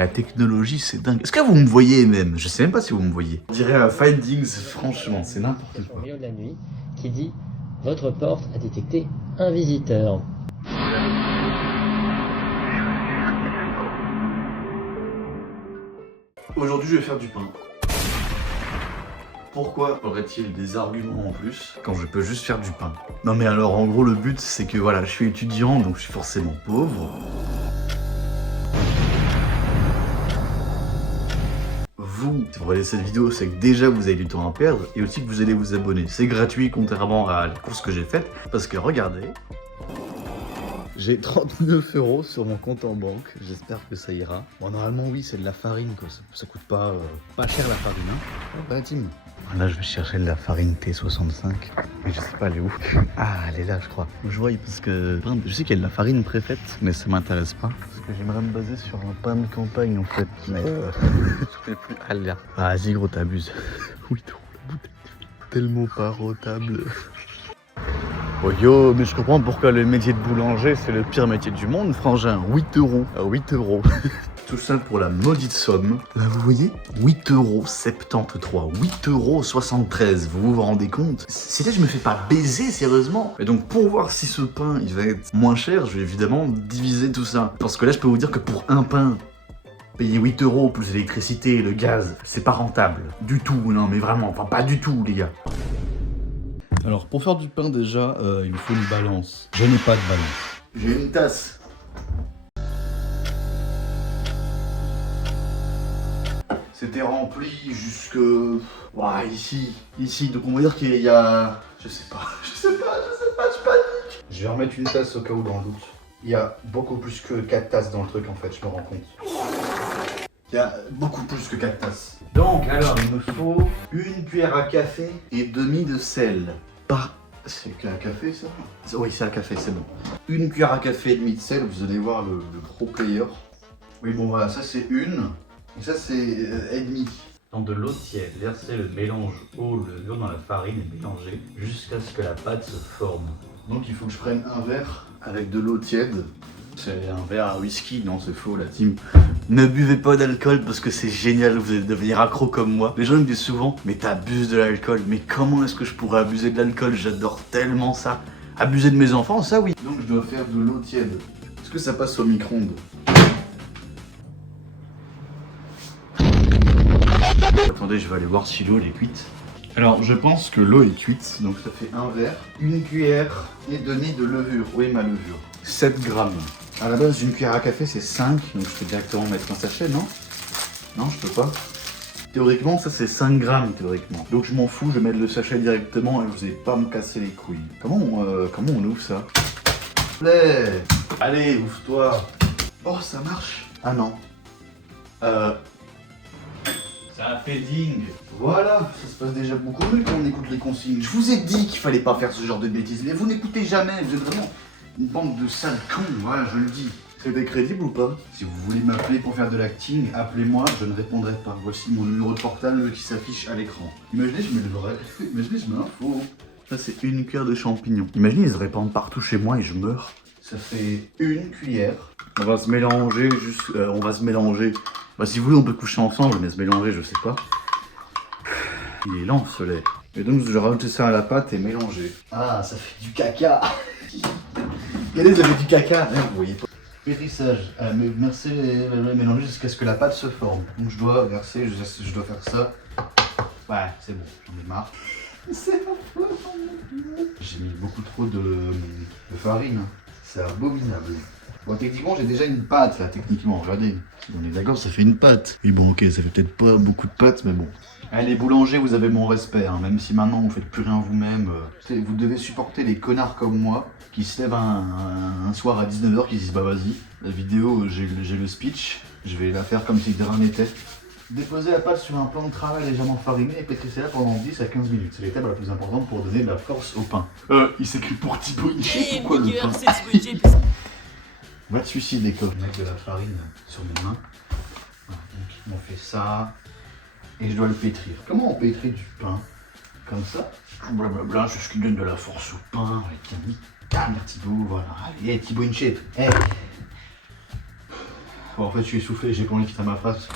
La technologie, c'est dingue. Est-ce que vous me voyez même? Je sais même pas si vous me voyez. On dirait un Findings, franchement, c'est n'importe quoi. Au milieu de la nuit, qui dit « Votre porte a détecté un visiteur ». Aujourd'hui, je vais faire du pain. Pourquoi aurait-il des arguments en plus quand je peux juste faire du pain? Non mais alors, en gros, le but, c'est que voilà, je suis étudiant, donc je suis forcément pauvre. Vous, si vous regardez cette vidéo, c'est que déjà vous avez du temps à perdre et aussi que vous allez vous abonner. C'est gratuit contrairement à la course que j'ai faite parce que regardez. J'ai 39 € sur mon compte en banque, j'espère que ça ira. Bon, normalement, oui, c'est de la farine, quoi. Ça coûte pas cher la farine, hein. Pas intime. Là, je vais chercher de la farine T65, mais je sais pas, elle est où. Ah, elle est là, je crois. Je vois, parce que je sais qu'il y a de la farine préfaite, mais ça m'intéresse pas. Parce que j'aimerais me baser sur un pain de campagne, en fait. Mais je sais plus. Ah, là. Ah, vas-y, gros, t'abuses. Oui, trop, la bouteille. Tellement pas rotable. Oh yo, mais je comprends pourquoi le métier de boulanger c'est le pire métier du monde, frangin. 8 €. 8 €. Tout ça pour la maudite somme. Là, vous voyez 8,73 €. 8,73 €. Vous vous rendez compte? C'est là, je me fais pas baiser, sérieusement. Et donc, pour voir si ce pain il va être moins cher, je vais évidemment diviser tout ça. Parce que là, je peux vous dire que pour un pain, payer 8 € plus l'électricité, le gaz, c'est pas rentable. Du tout, non, mais vraiment, enfin, pas du tout, les gars. Alors, pour faire du pain, déjà, il me faut une balance. Je n'ai pas de balance. J'ai une tasse. C'était rempli jusque... Ouah, ici. Donc, on va dire qu'il y a... Je sais pas, je panique. Je vais remettre une tasse au cas où, dans le doute. Il y a beaucoup plus que 4 tasses dans le truc, en fait, je me rends compte. Il y a beaucoup plus que 4 tasses. Donc, alors, il me faut une cuillère à café et demi de sel. C'est un café, ça? Oui, c'est un café, c'est bon. Une cuillère à café et demi de sel, vous allez voir le gros player. Oui, bon, voilà, ça c'est une. Et ça c'est et demi. Dans de l'eau tiède, versez le mélange eau, levure dans la farine et mélangez jusqu'à ce que la pâte se forme. Donc, il faut que je prenne un verre avec de l'eau tiède. C'est un verre à whisky, non c'est faux la team. Ne buvez pas d'alcool parce que c'est génial, vous allez devenir accro comme moi. Les gens me disent souvent, mais t'abuses de l'alcool. Mais comment est-ce que je pourrais abuser de l'alcool? J'adore tellement ça. Abuser de mes enfants, ça oui. Donc je dois faire de l'eau tiède. Est-ce que ça passe au micro-ondes? Attendez, je vais aller voir si l'eau est cuite. Alors je pense que l'eau est cuite, donc ça fait un verre, une cuillère et demi de levure. Oui, ma levure. 7 grammes. À la base, une cuillère à café, c'est 5, donc je peux directement mettre un sachet, non? Non, je peux pas. Théoriquement, ça c'est 5 grammes, théoriquement. Donc je m'en fous, je vais mettre le sachet directement et vous allez pas me casser les couilles. Comment on ouvre ça? Allez, ouvre-toi. Oh, ça marche. Ah non. Ça a fait ding. Voilà, ça se passe déjà beaucoup mieux quand on écoute les consignes. Je vous ai dit qu'il fallait pas faire ce genre de bêtises, mais vous n'écoutez jamais, vous êtes vraiment... une bande de sales cons, voilà, je le dis. C'était crédible ou pas? Si vous voulez m'appeler pour faire de l'acting, appelez-moi, je ne répondrai pas. Voici mon numéro de portable qui s'affiche à l'écran. Imaginez, je mets le vrai. Imaginez, je mets un faux. Ça, c'est une cuillère de champignons. Imaginez, ils se répandent partout chez moi et je meurs. Ça fait une cuillère. On va se mélanger, Bah, si vous voulez, on peut coucher ensemble, mais se mélanger, je sais pas. Il est lent, ce lait. Et donc, je vais rajouter ça à la pâte et mélanger. Ah, ça fait du caca. Regardez, ça fait du caca. Merde, vous voyez pas. Pétrissage. Verser le mélanger jusqu'à ce que la pâte se forme. Donc, je dois verser, je dois faire ça. Ouais, c'est bon, j'en ai marre. C'est affreux. J'ai mis beaucoup trop de farine. C'est abominable. Bon, techniquement, j'ai déjà une pâte, là, techniquement. Regardez. Si on est d'accord, ça fait une pâte. Oui, bon, ok, ça fait peut-être pas beaucoup de pâte, mais bon. Allez, boulanger, vous avez mon respect, hein. Même si maintenant vous faites plus rien vous-même. Vous devez supporter les connards comme moi qui se lèvent un soir à 19 h, qui se disent bah vas-y, la vidéo, j'ai le speech, je vais la faire comme si de rien n'était. Déposez la pâte sur un plan de travail légèrement fariné et pétrissez-la pendant 10 à 15 minutes. C'est l'étape la plus importante pour donner de la force au pain. Il s'écrit pour Thibaut Inché, pourquoi le pain? Va te suicider, quoi. Je vais mettre de la farine sur mes mains. Voilà, donc on fait ça. Et je dois le pétrir. Comment on pétrit du pain? Comme ça? Blablabla, c'est ce qui donne de la force au pain. Allez, calme Thibaut, voilà. Allez, Thibaut Inché. Bon, en fait, je suis essoufflé, j'ai pas envie de quitter ma phrase.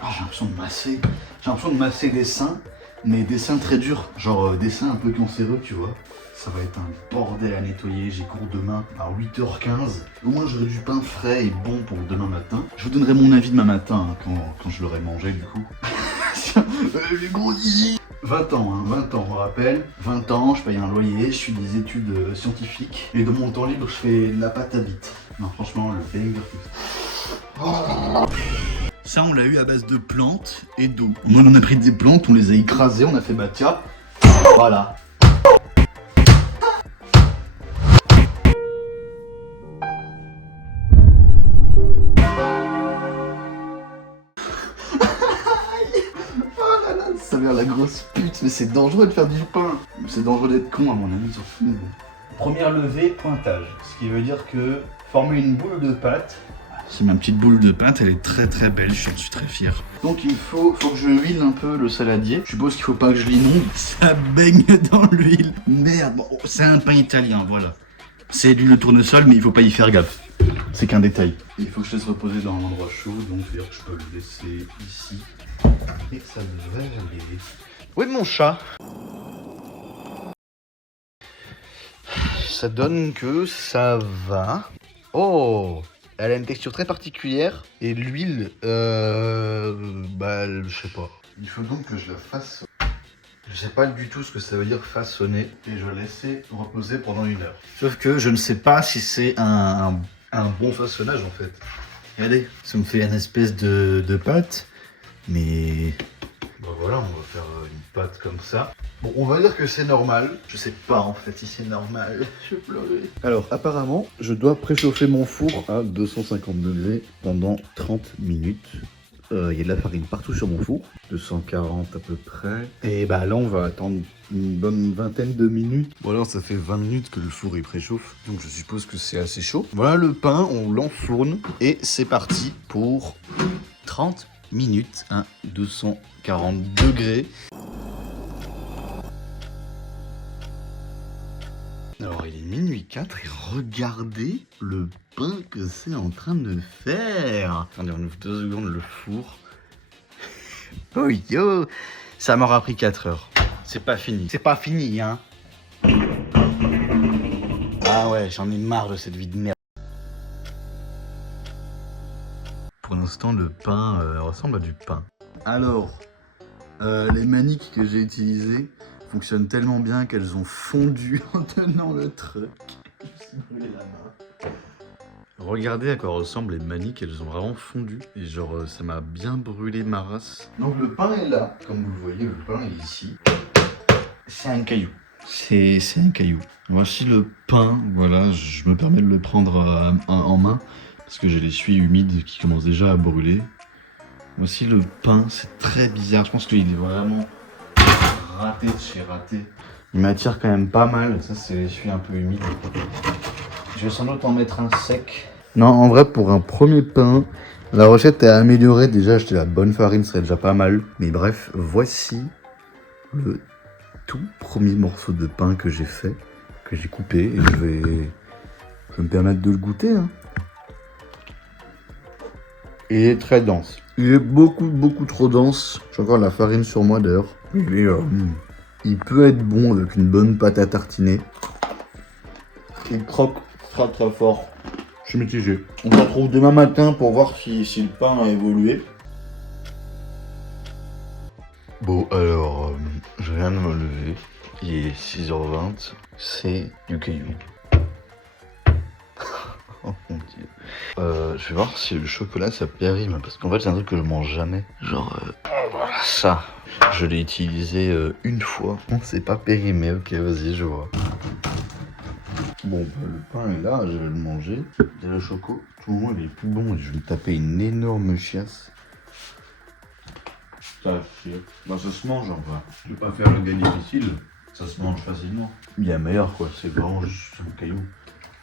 Ah, j'ai l'impression de masser. J'ai l'impression de masser des seins, mais des seins très durs. Genre des seins un peu cancéreux, tu vois. Ça va être un bordel à nettoyer. J'ai cours demain à 8h15. Au moins, j'aurai du pain frais et bon pour demain matin. Je vous donnerai mon avis demain matin hein, quand je l'aurai mangé, du coup. Les gros zizi. 20 ans, hein, 20 ans, on rappelle. 20 ans, je paye un loyer, je suis des études scientifiques. Et dans mon temps libre, je fais de la pâte à bite. Non, franchement, le banger. Ça, on l'a eu à base de plantes et d'eau. On a pris des plantes, on les a écrasées, on a fait bah tiens, voilà. Ça vient la grosse pute, mais c'est dangereux de faire du pain. C'est dangereux d'être con à mon avis, surtout. Première levée, pointage. Ce qui veut dire que former une boule de pâte. C'est ma petite boule de pâte, elle est très très belle, j'en suis très fier. Donc il faut que je huile un peu le saladier. Je suppose qu'il faut pas que je l'inonde. Ça baigne dans l'huile. Merde, bon, c'est un pain italien, voilà. C'est de l'huile de tournesol, mais il faut pas y faire gaffe. C'est qu'un détail. Il faut que je laisse reposer dans un endroit chaud, donc c'est-à-dire que je peux le laisser ici. Et ça devrait aller. Où est mon chat? Ça donne que ça va. Oh! Elle a une texture très particulière. Et l'huile, bah, je sais pas. Il faut donc que je la fasse. Je sais pas du tout ce que ça veut dire façonner. Et je vais laisser reposer pendant 1 heure. Sauf que je ne sais pas si c'est un bon façonnage en fait. Regardez, ça me fait une espèce de pâte. Mais bah voilà, on va faire une pâte comme ça. Bon, on va dire que c'est normal. Je sais pas en fait si c'est normal. Je vais pleurer. Alors, apparemment, je dois préchauffer mon four à 250 degrés pendant 30 minutes. Il y a de la farine partout sur mon four, 240 à peu près. Et bah là, on va attendre une bonne vingtaine de minutes. Bon alors, ça fait 20 minutes que le four il préchauffe, donc je suppose que c'est assez chaud. Voilà le pain, on l'enfourne et c'est parti pour 30 minutes à 240 degrés. Alors il est minuit 4 et regardez le pain que c'est en train de faire. Attendez, on ouvre 2 secondes le four. Oh yo, ça m'aura pris 4 heures. C'est pas fini. C'est pas fini, hein. Ah ouais, j'en ai marre de cette vie de merde. Pour l'instant, le pain ressemble à du pain. Alors, les maniques que j'ai utilisées fonctionnent tellement bien qu'elles ont fondu en tenant le truc. Je me suis brûlé la main. Regardez à quoi ressemblent les maniques, elles ont vraiment fondu. Et genre, ça m'a bien brûlé ma race. Donc le pain est là. Comme vous le voyez, le pain est ici. C'est un caillou. C'est un caillou. Voici le pain. Voilà, je me permets de le prendre en main. Parce que j'ai l'essuie humide qui commence déjà à brûler. Voici le pain, c'est très bizarre. Je pense qu'il est vraiment raté de chez raté. Il m'attire quand même pas mal. Ça, c'est l'essuie un peu humide. Je vais sans doute en mettre un sec. Non, en vrai, pour un premier pain, la recette est améliorée. Déjà, acheter la bonne farine serait déjà pas mal. Mais bref, voici le tout premier morceau de pain que j'ai fait, que j'ai coupé. Et je vais me permettre de le goûter. Hein. Il est très dense. Il est beaucoup trop dense. J'ai encore de la farine sur moi d'ailleurs. Il peut être bon avec une bonne pâte à tartiner. Il croque très fort. Je suis mitigé. On se retrouve demain matin pour voir si le pain a évolué. Bon alors, je viens de me lever. Il est 6h20. C'est du caillou. Oh mon dieu. Je vais voir si le chocolat ça périme. Parce qu'en fait c'est un truc que je mange jamais. Genre, voilà ça. Je l'ai utilisé une fois. Bon, c'est pas périmé. Ok, vas-y, je vois. Bon, bah, le pain est là, je vais le manger. Il y a le choco. Tout le monde il est plus bon. Je vais me taper une énorme chiasse. Ça, bah, ça se mange en vrai. Je vais pas faire le gars difficile. Ça se mange facilement. Il y a meilleur quoi. C'est vraiment juste un caillou.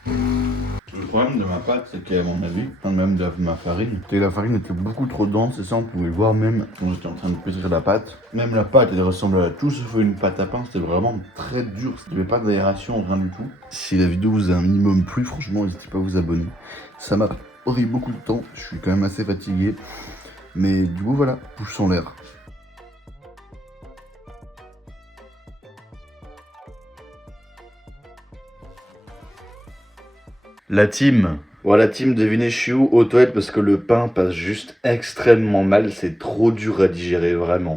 Le problème de ma pâte, c'est qu'à mon avis, même de ma farine, la farine était beaucoup trop dense et ça on pouvait le voir même quand j'étais en train de pétrir la pâte. Même la pâte elle ressemblait à tout sauf une pâte à pain, c'était vraiment très dur, il n'y avait pas d'aération, rien du tout. Si la vidéo vous a un minimum plu, franchement n'hésitez pas à vous abonner. Ça m'a pris beaucoup de temps, je suis quand même assez fatigué. Mais du coup voilà, pouce en l'air. La team. Voilà, team, devinez je suis où? Aux toilettes parce que le pain passe juste extrêmement mal, c'est trop dur à digérer, vraiment.